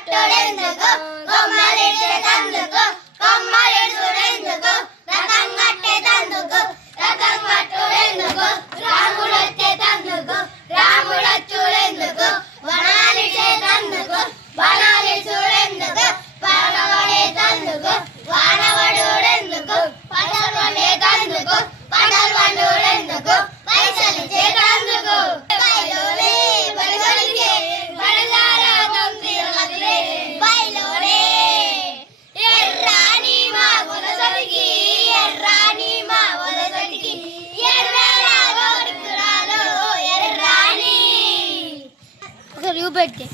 కట్టుడెందుకు కొమ్మలిడ్చుటందుకు కొమ్మలిడ్చుడెందుకు రథం కట్టేటందుకు రథం కట్టుడెందుకు రాముడొచ్చేటందుకు రాముడొచ్చుడెందుకు వనాలిడ్చేటందుకు వనాలిడ్చుడెందుకు వానవడేటందుకు వానవడుడెందుకు పంటలు పండేటందుకు పంటలు పండుడెందుకు పైసలిచ్చేటందుకు బయలులే బడిసలికే బడలారా దొంతిరగదులే బయలులే ఎర్రాని మా వలసలికి ఎర్రాని మా వలసలికి ఎర్రరా గోరికురాలు ఎర్రాని ఒక రూపెట్టే